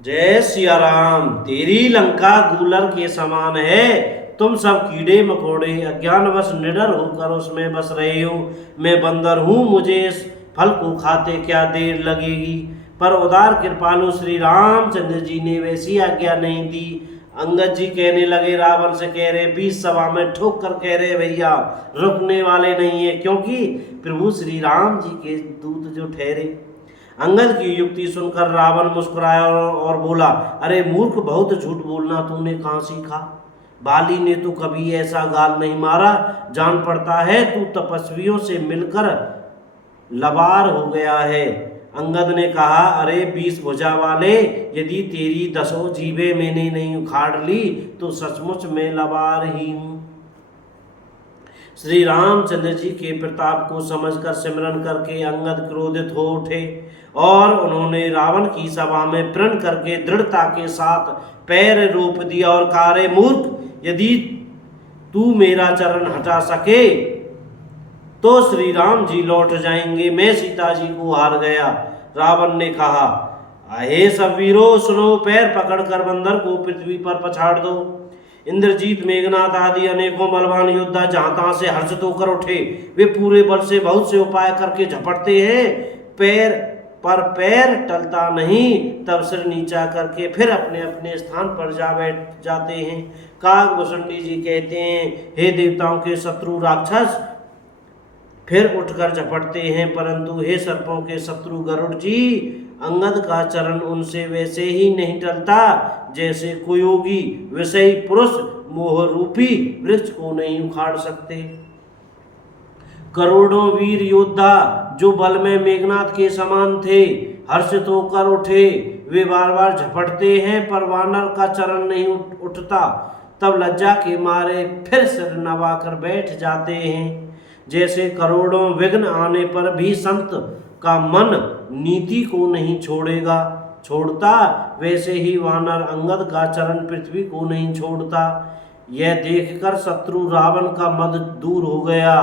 जय सिया राम। तेरी लंका गूलर के समान है। तुम सब कीड़े मकोड़े अज्ञानवश निडर होकर उसमें बस रहे हो। मैं बंदर हूँ, मुझे इस फल को खाते क्या देर लगेगी। पर उदार कृपालु श्री रामचंद्र जी ने वैसी आज्ञा नहीं दी। अंगद जी कहने लगे, रावण से कह रहे, बीच सभा में ठोक कर कह रहे, भैया रुकने वाले नहीं है, क्योंकि प्रभु श्री राम जी के दूत जो ठहरे। अंगद की युक्ति सुनकर रावण मुस्कुराया और बोला, अरे मूर्ख, बहुत झूठ बोलना तूने कहाँ सीखा। बाली ने तो कभी ऐसा गाल नहीं मारा। जान पड़ता है तू तपस्वियों से मिलकर लबार हो गया है। अंगद ने कहा, अरे 20 भुजा वाले, यदि तेरी 10 जीभें मैंने नहीं उखाड़ ली तो सचमुच मैं लबार ही हूँ। श्री रामचंद्र जी के प्रताप को समझकर सिमरन करके अंगद क्रोधित हो उठे और उन्होंने रावण की सभा में प्रण करके दृढ़ता के साथ पैर रोप दिया और कहा, रे मूर्ख, यदि तू मेरा चरण हटा सके तो श्री राम जी लौट जाएंगे, मैं सीता जी को हार गया। रावण ने कहा, हे सब वीरों सुनो, पैर पकड़कर बंदर को पृथ्वी पर पछाड़ दो। इंद्रजीत, मेघनाथ आदि अनेकों बलवान योद्धा जहां तहां से हर्षित होकर उठे। वे पूरे बल से बहुत से उपाय करके झपटते हैं, पैर पर पैर टलता नहीं। तब सिर नीचा करके फिर अपने अपने स्थान पर जा बैठ जाते हैं। काकभूषणी जी कहते हैं, हे देवताओं के शत्रु राक्षस, फिर उठकर झपटते हैं, परंतु हे सर्पों के शत्रु गरुड़ जी, अंगद का चरण उनसे वैसे ही नहीं टलता जैसे कुयोगी विषयी पुरुष मोह रूपी वृक्ष को नहीं उखाड़ सकते। करोड़ों वीर योद्धा जो बल में मेघनाथ के समान थे हर्षित होकर उठे। वे बार बार झपटते हैं पर वानर का चरण नहीं उठता। तब लज्जा के मारे फिर सिर नवाकर बैठ जाते हैं। जैसे करोड़ों विघ्न आने पर भी संत का मन नीति को नहीं छोड़ता, वैसे ही वानर अंगद का चरण पृथ्वी को नहीं छोड़ता। यह देखकर शत्रु रावण का मद दूर हो गया।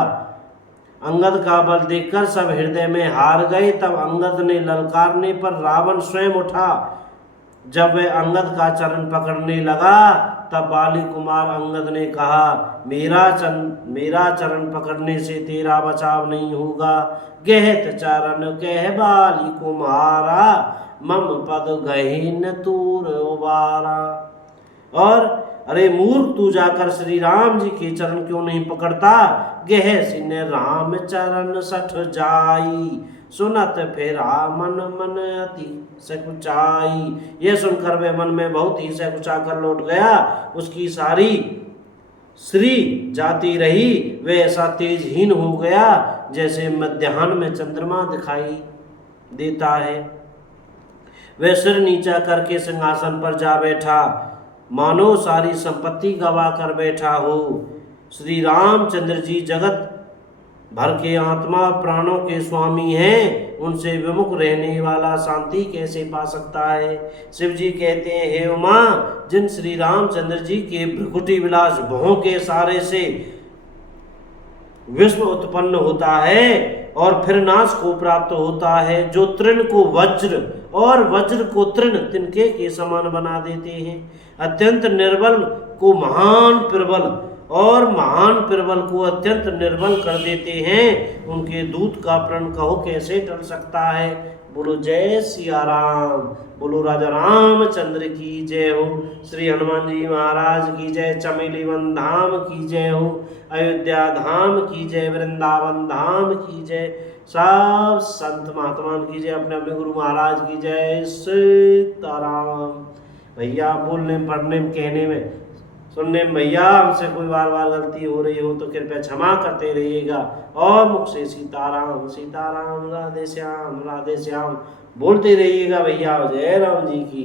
अंगद का बल देखकर सब हृदय में हार गए। तब अंगद ने ललकारने पर रावण स्वयं उठा। जब वह अंगद का चरण पकड़ने लगा तब बाली कुमार अंगद ने कहा, मेरा चरण पकड़ने से तेरा बचाव नहीं होगा। गहत चरण कह बाली कुमारा, मम पद गहे न तूर उबारा। और अरे मूर्ख, तू जाकर श्री राम जी के चरण क्यों नहीं पकड़ता। गह सिन राम चरण सठ जाई, सुनत फेरा मन मन अति सकुचाई। यह सुनकर वह मन में बहुत ही सकुचा कर लौट गया। उसकी सारी श्री जाती रही। वह ऐसा तेजहीन हो गया जैसे मध्याह्न में चंद्रमा दिखाई देता है। वह सिर नीचा करके सिंहासन पर जा बैठा, मानो सारी संपत्ति गवा कर बैठा हो। श्री रामचंद्र जी जगत भर के आत्मा प्राणों के स्वामी हैं, उनसे विमुख रहने वाला शांति कैसे पा सकता है। शिव जी कहते हैं, हे उमा, जिन श्री रामचंद्र जी के भ्रुकुटी विलास भवों के सारे से विश्व उत्पन्न होता है और फिर नाश को प्राप्त होता है, जो तृण को वज्र और वज्र को तृण तिनके के समान बना देते हैं, अत्यंत निर्बल को महान प्रबल और महान प्रबल को अत्यंत निर्बल कर देते हैं, उनके दूत का प्रण कहो कैसे टल सकता है। बोलो जय सिया राम, बोलो राजा रामचंद्र की जय हो, श्री हनुमान जी महाराज की जय, चमेली वन धाम की जय हो, अयोध्या धाम की जय, वृंदावन धाम की जय, सब संत महात्मा की जय, अपने अपने गुरु महाराज की जय। सीताराम। भैया बोलने पढ़ने में कहने में सुनने में भैया हमसे कोई बार बार गलती हो रही हो तो कृपया क्षमा करते रहिएगा। और मुख से सीताराम सीताराम, राधे श्याम बोलते रहिएगा भैया। जय राम जी की।